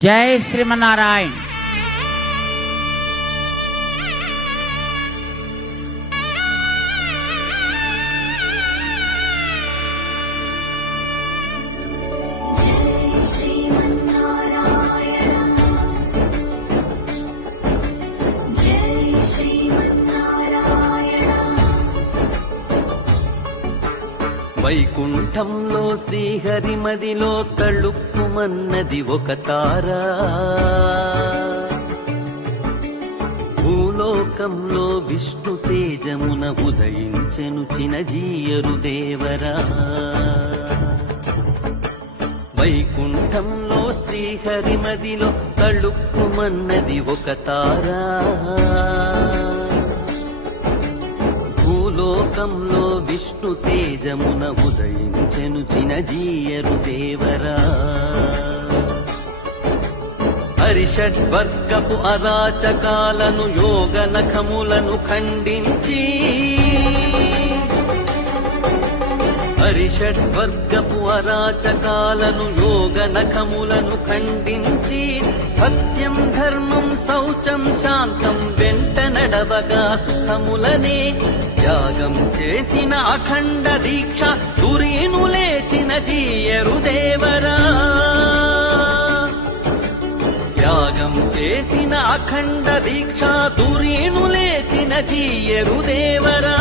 జై శ్రీమన్నారాయణ. వైకుంఠంలో శ్రీహరి మదిలో తళుక్కుమన్నది ఒక తార, భూలోకంలో విష్ణు తేజమున ఉదయించెను చినజీయరు దేవరా. వైకుంఠంలో శ్రీహరి మదిలో తళుక్కుమన్నది ఒక తార, భూలోకంలో విష్ణు తేజమున ఉదయించెను చినజీయరు దేవరా. హరిషడ్వర్గపు అరాచకాలను యోగ నఖములను ఖండించి, హరిషడ్వర్గపు అరాచకాలను యోగ నఖములను ఖండించి, సత్యం ధర్మం శౌచం శాంతం వెంట నడవగా సుఖములనే త్యాగం చేసిన అఖండ దీక్ష తురీను లేచిన జీయరు దేవరా. త్యాగం చేసిన అఖండ దీక్ష తురీను లేచిన జీయరు దేవరా.